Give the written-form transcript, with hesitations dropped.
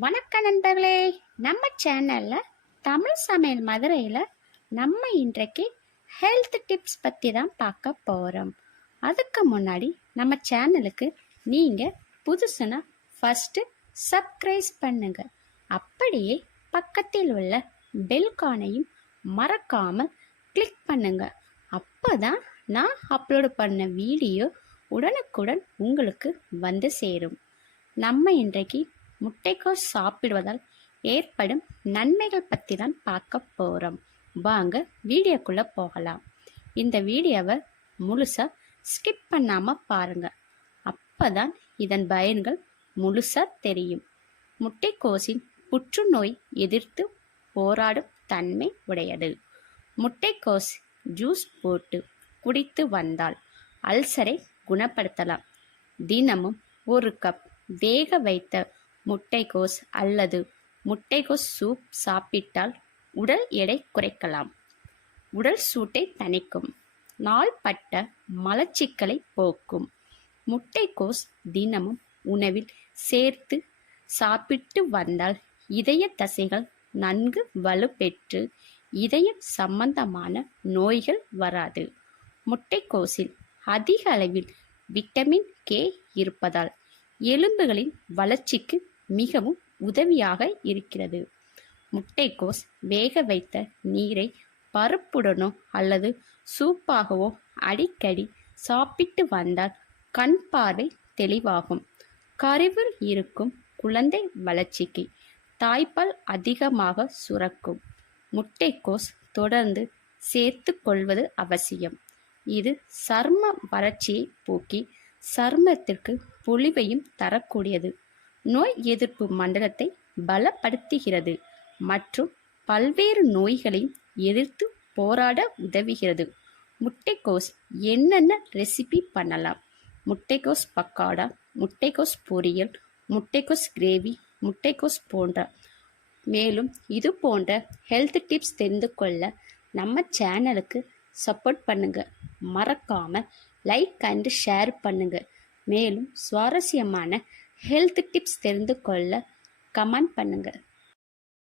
வணக்கம் நண்பர்களே, நம்ம சேனல்ல தமிழ் சமையல் மதுரையில் நம்ம இன்றைக்கு ஹெல்த் டிப்ஸ் பற்றி தான் பார்க்க போகிறோம். அதுக்கு முன்னாடி நம்ம சேனலுக்கு நீங்கள் புதுசுனா ஃபஸ்ட்டு சப்ஸ்கிரைப் பண்ணுங்க. அப்படியே பக்கத்தில் உள்ள பெல்கானையும் மறக்காமல் கிளிக் பண்ணுங்க. அப்போ தான் நான் அப்லோடு பண்ண வீடியோ உடனுக்குடன் உங்களுக்கு வந்து சேரும். நம்ம இன்றைக்கு முட்டைக்கோஸ் சாப்பிடுவதால் ஏற்படும் நன்மைகள் பற்றி தான் பார்க்க போகிறோம். வாங்க வீடியோக்குள்ளே போகலாம். இந்த வீடியோவை முழுசாக ஸ்கிப் பண்ணாமல் பாருங்கள். அப்போ தான் இதன் பயன்கள் முழுசாக தெரியும். முட்டைக்கோஸின் புற்றுநோய் எதிர்த்து போராடும் தன்மை உடையது. முட்டைக்கோஸ் ஜூஸ் போட்டு குடித்து வந்தால் அல்சரை குணப்படுத்தலாம். தினமும் ஒரு கப் வேக வைத்த முட்டைக்கோஸ் அல்லது முட்டைக்கோஸ் சூப் சாப்பிட்டால் உடல் எடை குறைக்கலாம். உடல் சூட்டை தணிக்கும். நாள்பட்ட மலச்சிக்கலை போக்கும். முட்டைக்கோஸ் தினமும் உணவில் சேர்த்து சாப்பிட்டு வந்தால் இதய தசைகள் நன்கு வலுப்பெற்று இதயம் சம்பந்தமான நோய்கள் வராது. முட்டைக்கோஸில் அதிக அளவில் விட்டமின் கே இருப்பதால் எலும்புகளின் வளர்ச்சிக்கு மிகவும் உதவியாக இருக்கிறது. முட்டைக்கோஸ் வேக வைத்த நீரை பருப்புடனோ அல்லது சூப்பாகவோ அடிக்கடி சாப்பிட்டு வந்தால் கண் பார்வை தெளிவாகும். கருவில் இருக்கும் குழந்தை வளர்ச்சிக்கு தாய்ப்பால் அதிகமாக சுரக்கும். முட்டைக்கோஸ் தொடர்ந்து சேர்த்து கொள்வது அவசியம். இது சர்ம வறட்சியை போக்கி சருமத்திற்கு பொலிவையும் தரக்கூடியது. நோய் எதிர்ப்பு மண்டலத்தை பலப்படுத்துகிறது மற்றும் பல்வேறு நோய்களையும் எதிர்த்து போராட உதவுகிறது. முட்டைக்கோஸ் என்னென்ன ரெசிபி பண்ணலாம்? முட்டைக்கோஸ் பக்காடா, முட்டைக்கோஸ் பொரியல், முட்டைக்கோஸ் கிரேவி, முட்டைக்கோஸ் போன்ற மேலும் இது போன்ற ஹெல்த் டிப்ஸ் தெரிந்து கொள்ள நம்ம சேனலுக்கு சப்போர்ட் பண்ணுங்க. மறக்காம லைக் அண்ட் ஷேர் பண்ணுங்க. மேலும் சுவாரஸ்யமான ஹெல்த் டிப்ஸ் தெரிந்து கொள்ள கமெண்ட் பண்ணுங்க.